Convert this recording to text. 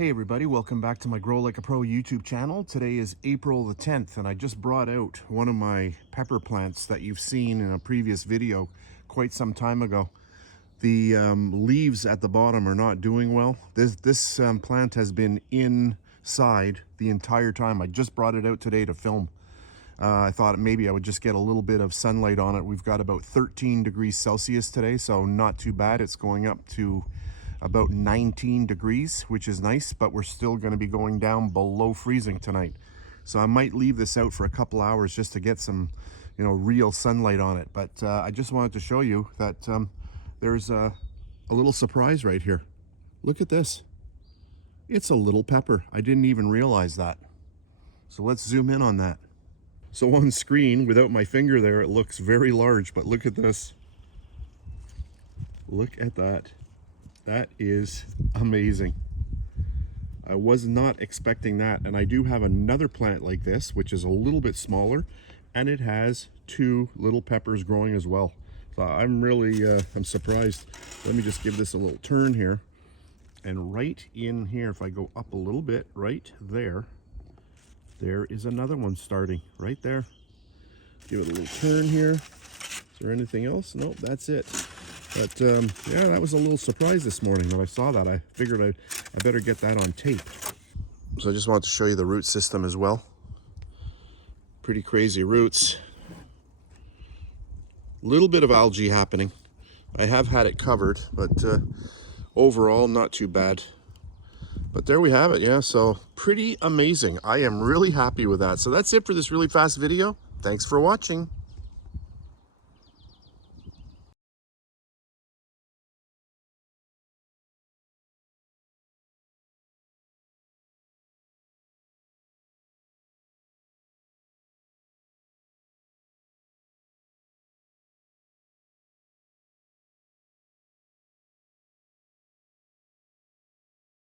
Hey everybody, welcome back to my Grow Like a Pro YouTube channel. Today is April the 10th and I just brought out one of my pepper plants that you've seen in a previous video quite some time ago. The leaves at the bottom are not doing well. This plant has been inside the entire time. I just brought it out today to film. I thought maybe I would just get a little bit of sunlight on it. We've got about 13 degrees Celsius today, so not too bad. It's going up to about 19 degrees, which is nice, but we're still going to be going down below freezing tonight. So I might leave this out for a couple hours just to get some, real sunlight on it. But I just wanted to show you that there's a little surprise right here. Look at this. It's a little pepper. I didn't even realize that. So let's zoom in on that. So on screen, without my finger there, it looks very large, but look at this. Look at that. That is amazing. I was not expecting that, and I do have another plant like this, which is a little bit smaller, and it has two little peppers growing as well. So I'm really, I'm surprised. Let me just give this a little turn here. And right in here, if I go up a little bit, right there, there is another one starting right there. Give it a little turn here. Is there anything else? Nope, that's it. But yeah, that was a little surprise this morning when I saw that. I figured I better get that on tape. So I just wanted to show you the root system as well. Pretty crazy roots. Little bit of algae happening. I have had it covered, but overall not too bad. But there we have it. Yeah, so pretty amazing. I am really happy with that. So that's it for this really fast video. Thanks for watching.